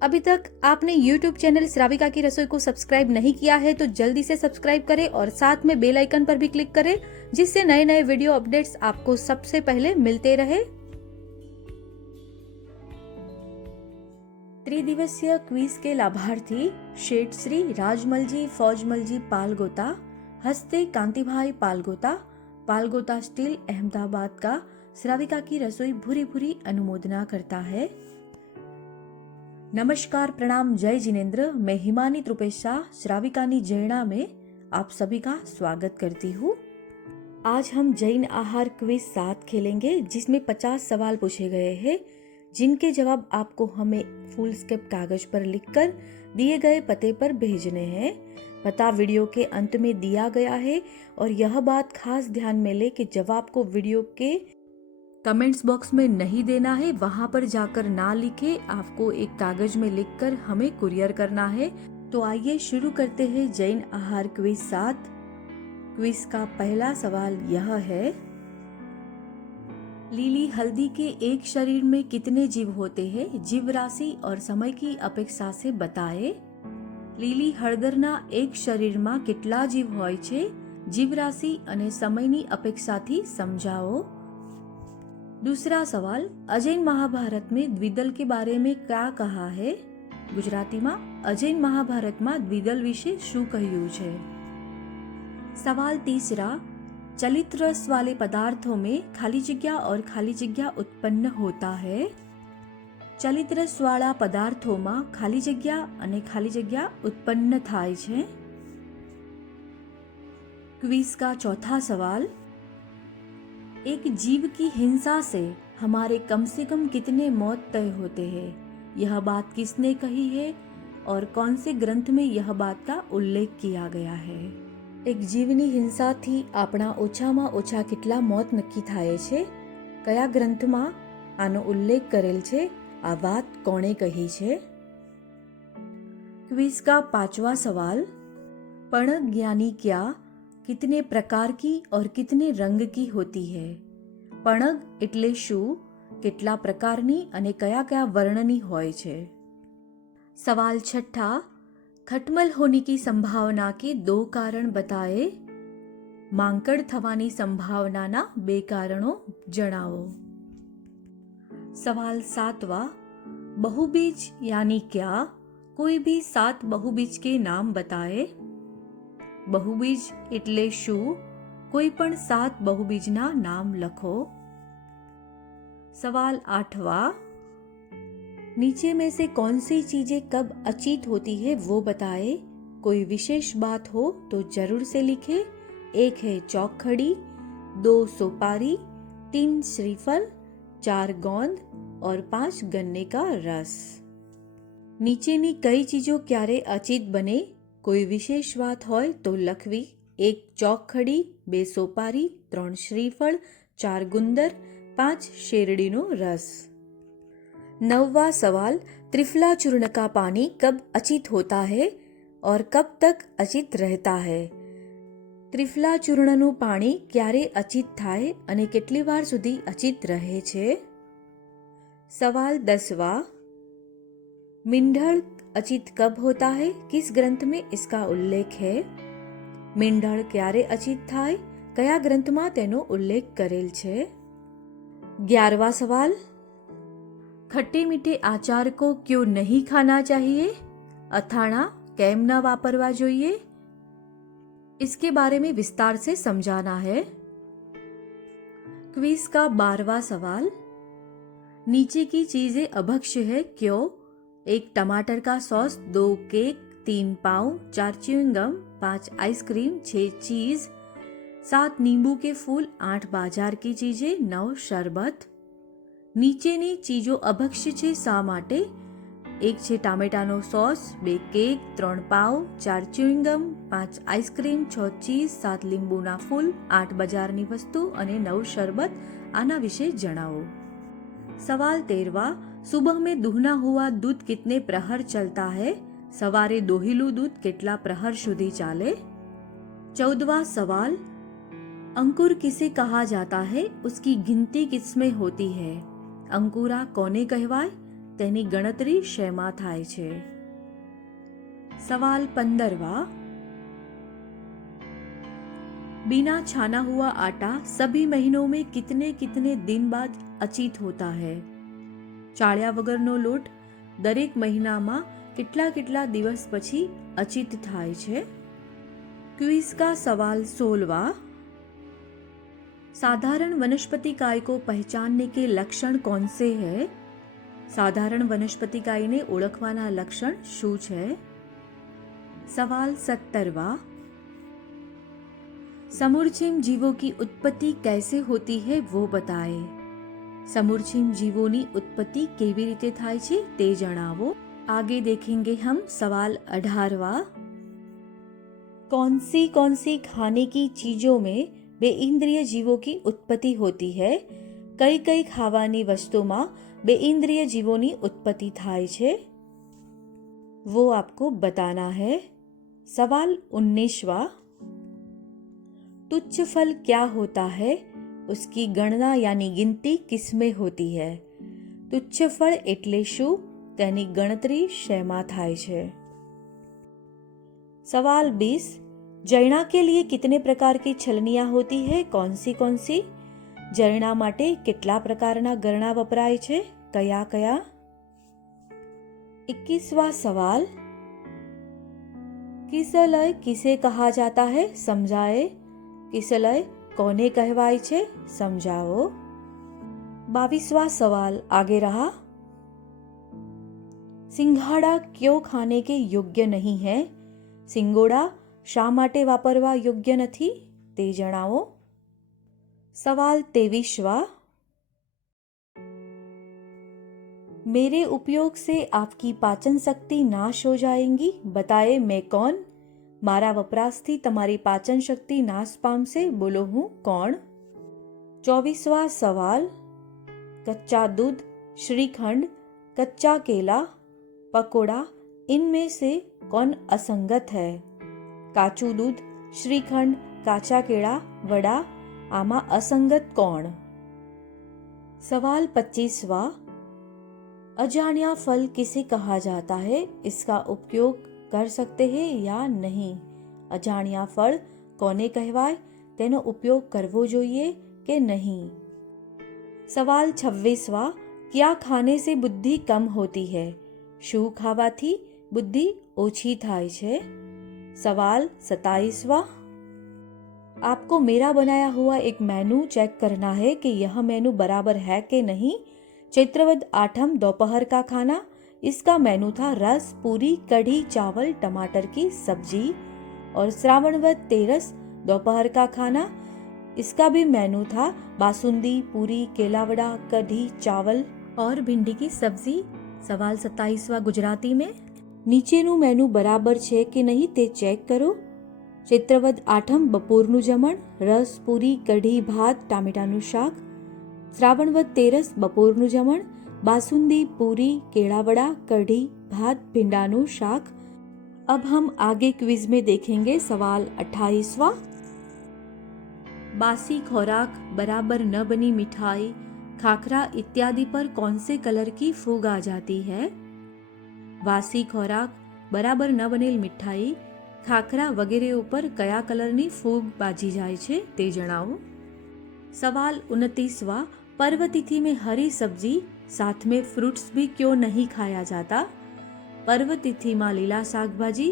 अभी तक आपने YouTube चैनल श्राविका की रसोई को सब्सक्राइब नहीं किया है तो जल्दी से सब्सक्राइब करें और साथ में बेल आइकन पर भी क्लिक करें, जिससे नए नए वीडियो अपडेट्स आपको सबसे पहले मिलते रहे। त्रिदिवसीय क्विज के लाभार्थी शेठ श्री राजमल जी फौजमल जी पालगोता, हस्ते कांतिभाई पालगोता, पालगोता स्टील अहमदाबाद का श्राविका की रसोई भूरी भूरी अनुमोदना करता है। नमस्कार, प्रणाम, जय जिनेन्द्र। मैं हिमानी त्रुपेशा श्राविकानी जैना में आप सभी का स्वागत करती हूँ। आज हम जैन आहार क्विज 7 खेलेंगे, जिसमें 50 सवाल पूछे गए हैं, जिनके जवाब आपको हमें फुल स्केप कागज पर लिखकर दिए गए पते पर भेजने हैं। पता वीडियो के अंत में दिया गया है और यह बात खास ध्यान में ले कि जवाब को वीडियो के कमेंट्स बॉक्स में नहीं देना है, वहां पर जाकर ना लिखे, आपको एक कागज में लिखकर हमें कुरियर करना है। तो आइए शुरू करते हैं जैन आहार क्विज 7। क्विज का पहला सवाल यह है, लीली हल्दी के एक शरीर में कितने जीव होते हैं? जीव राशि और समय की अपेक्षा से बताए। લીલી હળદરના એક શરીરમાં કેટલા જીવ હોય છે? જીવ राशि અને સમયની અપેક્ષાથી સમજાવો। दूसरा सवाल, अजैन महाभारत में द्विदल के बारे में क्या कहा है? गुजरातीમાં अजैन महाभारतમાં द्विदल विશે શું કહ્યું છે? सवाल तीसरा, चलित रस वाले पदार्थों में खाली जगह और खाली जगह उत्पन्न होता है। चलित रस वाला पदार्थों में खाली जगह અને खाली जगह उत्पन्न थाय छे। क्विज का चौथा सवाल, एक जीव की हिंसा से हमारे कम से कम कितने मौत तय होते हैं? यह बात किसने कही है और कौन से ग्रंथ में यह बात का उल्लेख किया गया है? एक जीवनी हिंसा थी आपना ओछाમાં ઓછા કેટલા मौत नक्की थाय छे? कया ग्रंथમાં આનો ઉલ્લેખ કરેલ છે? આ વાત કોણે કહી છે? क्विज का पांचवा सवाल, पणग यानी क्या? कितने प्रकार की और कितने रंग की होती है? पणग એટલે શું? કેટલા પ્રકારની અને કયા કયા વર્ણની હોય છે? सवाल छठा, खटमल होने की संभावना के 2 कारण बताए। માંકડ થવાની સંભાવનાના 2 કારણો જણાવો। सवाल सातवां, बहुबीज यानी क्या? कोई भी 7 बहुबीज के नाम बताए। बहुबीज એટલે શું? कोई पण 7 बहुबीजना नाम लखो। सवाल 8वां, नीचे में से कौन सी चीजें कब अचित होती है वो बताए। कोई विशेष बात हो तो जरूर से लिखे। 1 है चौखड़ी, 2 सोपारी, 3 श्रीफल, 4 गोंद और 5 गन्ने का रस। નીચેની કઈ ચીજો ક્યારે અચિત બને? કોઈ વિશેષ વાત હોય તો લખવી। 1 ચોખડી, 2 સોપારી, 3 શ્રીફળ, 4 ગુંદર, 5 શેરડીનો रस। 9वां सवाल, त्रिफला चूर्ण का पानी कब अचित होता है और कब तक अचित रहता है? त्रिफला चूर्णનું પાણી ક્યારે અચિત થાય અને કેટલી વાર સુધી અચિત રહે છે? सवाल 10वां, मिंढल अचित कब होता है? किस ग्रंथ में इसका उल्लेख है? मिंढल क्यारे अचित थाय? कया ग्रंथ में तेनो उल्लेख करेल छे? 11वां सवाल, खट्टे मीठे आचार को क्यों नहीं खाना चाहिए? अथाणा केम न वापरवा जोईए? इसके बारे में विस्तार से समझाना है। क्विज का 12वां सवाल, नीचे की चीजें अभक्ष्य है क्यों? 1 टमाटर का सॉस, 2 केक, 3 पाव, 4 च्युइंगम, 5 आइसक्रीम, 6 चीज, 7 नींबू के फूल, 8 बाजार की चीजें, 9 शरबत। નીચેની ચીજો અભક્ષ્ય છે શા માટે? 1 છે ટામેટાનો સોસ, 2 કેક, 3 પાવ, 4 ચ્યુઇંગમ, 5 આઈસ્ક્રીમ, 6 ચીઝ, 7 લીંબુના ફૂલ, 8 બજારની વસ્તુ અને 9 શરબત। આના વિશે જણાવો। सवाल 13वां, सुबह में दूहना हुआ दूध कितने प्रहर चलता है? सवारे दोहिलू दूध કેટલા प्रहर सुधी चाले? 14वां सवाल, अंकुर किसे कहा जाता है? उसकी गिनती किसमें होती है? अंकुरा कोने कहवाय? તેની ગણતરી શેમાં થાય છે? सवाल 15वां, बिना छाना हुआ आटा सभी महीनों में कितने कितने दिन बाद अचित होता है? ચાળ્યા વગરનો લોટ દરેક મહિનામાં કેટલા કેટલા દિવસ પછી અચિત થાય છે? क्विज का सवाल 16वां, साधारण वनस्पति काय को पहचानने के लक्षण कौन से हैं? साधारण वनस्पति काय ने ओळखवाना लक्षण શું છે? सवाल 17वां, समूर्छिम जीवों की उत्पत्ति कैसे होती है वो बताए। समूर्छिम जीवों की उत्पत्ति केवी रीते थाय छे ते जणावो। आगे देखेंगे हम सवाल 18वां, कौन सी खाने की चीजों में बेइंद्रिय जीवों की उत्पत्ति होती है? कई कई खावानी वस्तु में बेइंद्रिय जीवों की उत्पत्ति थाय छे वो आपको बताना है। सवाल 19वां, तुच्छ फल क्या होता है? उसकी गणना यानी गिनती किसमें होती है? तुच्छ फल एटले शुं? तेनी गणतरी शेमा थाय छे? सवाल 20, जरना के लिए कितने प्रकार की छलनियां होती है? कौन सी? जरना माटे केटला प्रकारना गरणा वपराय छे? कया कया? 21वां सवाल, किसलय किसे कहा जाता है? समझाए। किसलय कोने कहवाय छे? समझाओ। 22वां सवाल आगे रहा, सिंघाड़ा क्यों खाने के योग्य नहीं है? सिंगोड़ा शा माटे वापरवा योग्य नहीं ते जणावो। सवाल 23वां, मेरे उपयोग से आपकी पाचन शक्ति नाश हो जाएगी, बताए मैं कौन? मारा वपराशथी तमारी पाचन शक्ति नाश पामशे, बोलो हूँ कौन? 24वां सवाल, कच्चा दूध, श्रीखंड, कच्चा केला, पकोड़ा, इनमें से कौन असंगत है? काचू दूध, श्रीखंड, काचा केला, वड़ा, आमा असंगत कौन? सवाल 25वां, अजाण्या फल किसे कहा जाता है? इसका उपयोग कर सकते हैं या नहीं? अजाण्या फल कोने कहवाय? तेनो उपयोग करवो जोईए के नहीं? सवाल 26वां, क्या खाने से बुद्धि कम होती है? शू खावाथी बुद्धि ओछी थाय छे? सवाल 27वां, आपको मेरा बनाया हुआ एक मेनू चेक करना है कि यह मेनू बराबर है कि नहीं। चैत्रवद आठम दोपहर का खाना, इसका मेनू था रस, पूरी, कढ़ी, चावल, टमाटर की सब्जी। और श्रावणवद तेरस दोपहर का खाना, इसका भी मेनू था बासुंदी, पूरी, केलावड़ा, कढ़ी, चावल और भिंडी की सब्जी। सवाल 27वां गुजराती में, નીચેનું મેનુ બરાબર છે કે નહીં તે ચેક કરો। ચૈત્રવદ આઠમ બપોરનું જમણ, રસ, પૂરી, કઢી, ભાત, ટામેટાનું શાક। શ્રાવણવદ તેરસ બપોરનું જમણ, बासुंदी, पूरी, केलावड़ा, कढ़ी, भात, भिंडाનું શાક। अब हम आगे क्विज में देखेंगे सवाल 28वां, बासी खुराक, बराबर न बनी मिठाई, खाखरा इत्यादि पर कौन से कलर की फूग आ जाती है? वासी खुराक, बराबर न बनेल मिठाई, खाखरा वगैरह ऊपर कया कलरनी फूग बाजी जाय छे ते जणावो। सवाल 29वां, पर्व तिथि में हरी सब्जी साथ में फ्रूट्स भी क्यों नहीं खाया जाता? पर्व तिथि में लीला शाकभाजी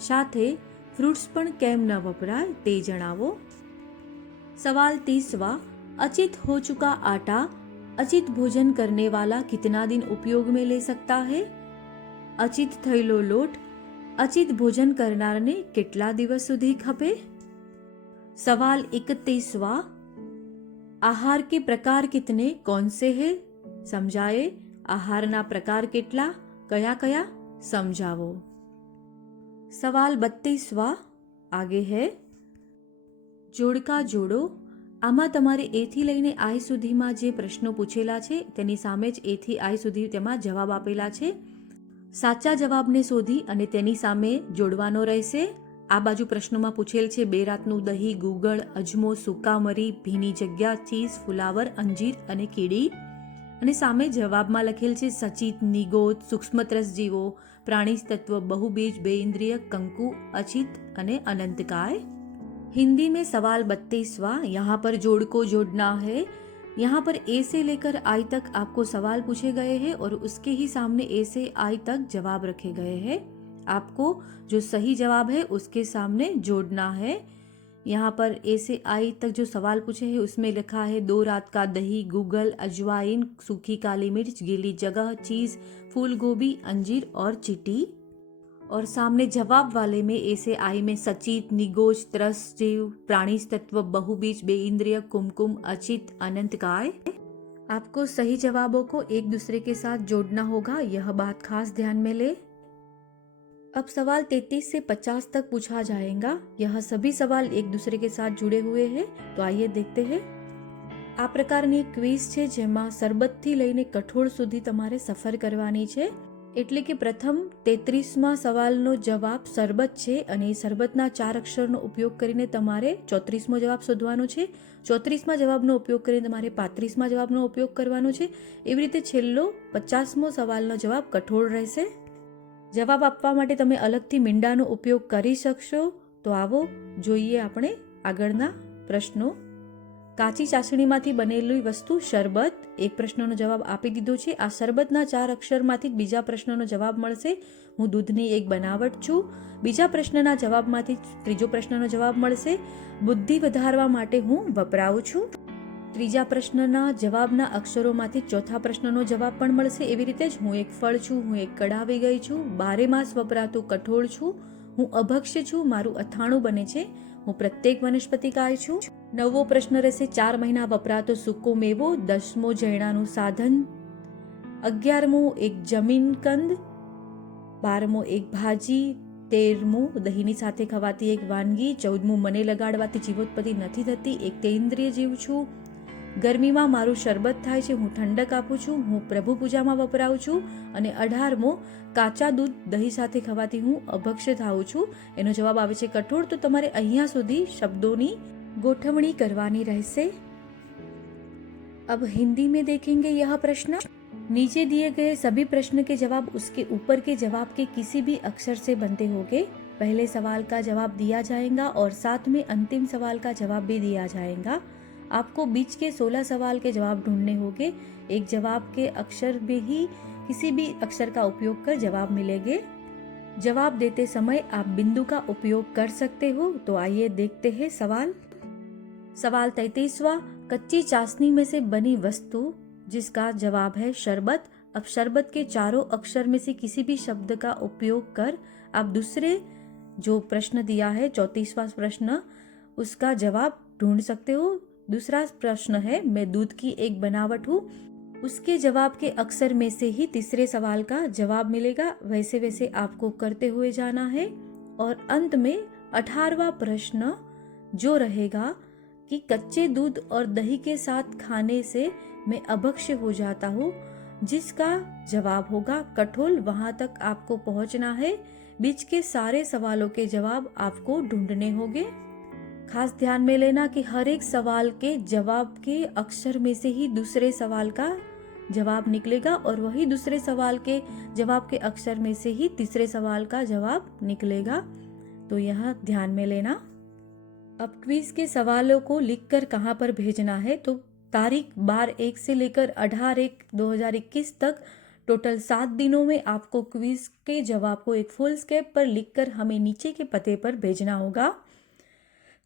साथे फ्रूट्स पण केम न वपराय ते जणावो। सवाल 30वां, अचित हो चुका आटा अचित भोजन करने वाला कितना दिन उपयोग में ले सकता है? अचित थयेलो लोट अचित भोजन करनारने केटला दिवस सुधी खपे? सवाल 31वां, आहार के प्रकार कितने, कौन से है? समझाए। आहारना प्रकार केटला, कया कया? समझावो। सवाल 32वां आगे है, जोड़का जोड़ो। आमा तमारे ए थी लईने आई सुधीमां जे प्रश्नो पूछेला छे तेनी सामे ज ए थी आई सुधी तेमां जवाब आपेला छे। साचा जवाबने शोधी अने तेनी सामे जोड़वानो रहेशे। आ बाजू प्रश्नोमां पूछेल छे बे रातनुं दही, गुगळ, अजमो, सूका मरी, भीनी जग्या, चीज, फुलावर, अंजीर अने कीड़ी। અને સામે જવાબમાં લખેલ છે સચિત, નિગોદ, સૂક્ષ્મતરસ જીવો, प्राणी तत्व, बहुबीज, बेइंद्रिय, कंकु, अचित અને अनंतकाय। हिंदी में सवाल 32वां। यहाँ पर जोड़ को जोड़ना है। यहाँ पर ए से लेकर आई तक आपको सवाल पूछे गए हैं और उसके ही सामने ए से आई तक जवाब रखे गए हैं। आपको जो सही जवाब है उसके सामने जोड़ना है। यहाँ पर ए से आई तक जो सवाल पूछे हैं उसमें लिखा है 2 रात का दही, गूगल, अजवाइन, सूखी काली मिर्च, गीली जगह, चीज, फूल गोभी, अंजीर और चींटी। और सामने जवाब वाले में ए से आई में सचित, निगोज, त्रस जीव, प्राणी तत्व, बहुबीज, बेइंद्रिय, कुमकुम, अचित, अनंतकाय। आपको सही जवाबों को एक दूसरे के साथ जोड़ना होगा, यह बात खास ध्यान में ले। अब सवाल 33 से 50 तक पूछा जाएगा। यह सभी सवाल एक दूसरे के साथ जुड़े हुए हैं, तो आइए देखते हैं। આ પ્રકારની ક્વિઝ છે જેમાં સરબતથી લઈને કઠોળ સુધી તમારે સફર કરવાની છે। એટલે કે પ્રથમ 33મા સવાલનો જવાબ સરબત છે અને એ સરબતના 4 અક્ષરનો ઉપયોગ કરીને તમારે 34મો જવાબ શોધવાનો છે। 34મા જવાબનો ઉપયોગ કરીને તમારે 35મા જવાબનો ઉપયોગ કરવાનો છે। એવી રીતે છેલ્લો 50મો સવાલનો જવાબ કઠોળ રહેશે। જવાબ આપવા માટે તમે અલગથી મીંડાનો ઉપયોગ કરી શકશો। તો આવો જોઈએ આપણે આગળના પ્રશ્નો। કાચી ચાસણીમાંથી બનેલી વસ્તુ શરબત। એક પ્રશ્નનો જવાબ આપી દીધો છે। આ શરબતના 4 અક્ષરમાંથી જ બીજા પ્રશ્નનો જવાબ મળશે। હું દૂધની એક બનાવટ છું। બીજા પ્રશ્નના જવાબમાંથી ત્રીજો પ્રશ્નનો જવાબ મળશે। બુદ્ધિ વધારવા માટે હું વપરાવું છું। ત્રીજા પ્રશ્નના જવાબના અક્ષરોમાંથી ચોથા પ્રશ્નનો જવાબ પણ મળશે। એવી રીતે જ હું એક ફળ છું, હું એક કડાવી ગઈ છું, 12 માસ વપરાતું કઠોળ છું, હું અભક્ષ્ય છું, મારું અથાણું બને છે, હું પ્રત્યેક વનસ્પતિકાય છું। 9મો પ્રશ્ન રહેશે 4 મહિના વપરાતો સૂકો મેવો। 10મો જૈણાનું સાધન। 11મો એક જમીન કંદ। 12મો એક ભાજી। 13મું દહીંની સાથે ખવાતી એક વાનગી। 14મું મને લગાડવાથી જીવોત્પત્તિ નથી થતી, એક તેન્દ્રિય જીવ છું। ગરમીમાં મારું શરબત થાય છે, હું ઠંડક આપું છું, હું પ્રભુ પૂજામાં વપરાવું છું। અને 18મો કાચા દૂધ દહીં સાથે ખવાથી હું અભક્ષ્ય થાઉં છું। એનો જવાબ આવે છે કઠોળ। તો તમારે અહીંયા સુધી શબ્દોની गोठवणी करवानी रहसे। अब हिंदी में देखेंगे यह प्रश्न। नीचे दिए गए सभी प्रश्न के जवाब उसके ऊपर के जवाब के किसी भी अक्षर से बनते होंगे। पहले सवाल का जवाब दिया जाएगा और साथ में अंतिम सवाल का जवाब भी दिया जाएगा। आपको बीच के 16 सवाल के जवाब ढूंढने होंगे। एक जवाब के अक्षर में ही किसी भी अक्षर का उपयोग कर जवाब मिलेंगे। जवाब देते समय आप बिंदु का उपयोग कर सकते हो। तो आइए देखते हैं सवाल। सवाल 33वां। कच्ची चाशनी में से बनी वस्तु जिसका जवाब है शरबत। अब शरबत के चारों अक्षर में से किसी भी शब्द का उपयोग कर आप दूसरे जो प्रश्न दिया है 34वां प्रश्न उसका जवाब ढूंढ सकते हो। दूसरा प्रश्न है मैं दूध की एक बनावट हूँ। उसके जवाब के अक्षर में से ही तीसरे सवाल का जवाब मिलेगा। वैसे वैसे आपको करते हुए जाना है। और अंत में 18वां प्रश्न जो रहेगा कि कच्चे दूध और दही के साथ खाने से मैं अभक्ष्य हो जाता हूँ, जिसका जवाब होगा कठोल। वहां तक आपको पहुंचना है। बीच के सारे सवालों के जवाब आपको ढूंढने होंगे। खास ध्यान में लेना कि हर एक सवाल के जवाब के अक्षर में से ही दूसरे सवाल का जवाब निकलेगा और वही दूसरे सवाल के जवाब के अक्षर में से ही तीसरे सवाल का जवाब निकलेगा। तो यह ध्यान में लेना। अब क्विज के सवालों को लिखकर कहाँ पर भेजना है, तो तारीख 12/1 से लेकर 18/1/2021 तक टोटल 7 दिनों में आपको क्विज के जवाब को एक फुल स्केप पर लिखकर हमें नीचे के पते पर भेजना होगा।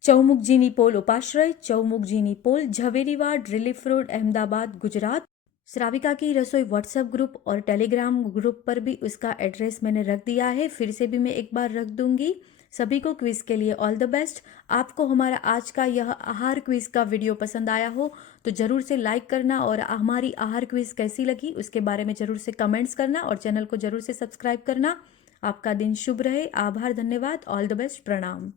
चौमुखजीनी पोल उपाश्रय, चौमुखजीनी पोल, झवेरीवाड, रिलीफ रोड, अहमदाबाद, गुजरात। श्राविका की रसोई व्हाट्सएप ग्रुप और टेलीग्राम ग्रुप पर भी उसका एड्रेस मैंने रख दिया है। फिर से भी मैं एक बार रख दूंगी। सभी को क्विज के लिए ऑल द बेस्ट। आपको हमारा आज का यह आहार क्विज का वीडियो पसंद आया हो तो जरूर से लाइक करना और हमारी आहार क्विज कैसी लगी उसके बारे में जरूर से कमेंट्स करना और चैनल को जरूर से सब्सक्राइब करना। आपका दिन शुभ रहे। आभार, धन्यवाद, ऑल द बेस्ट, प्रणाम।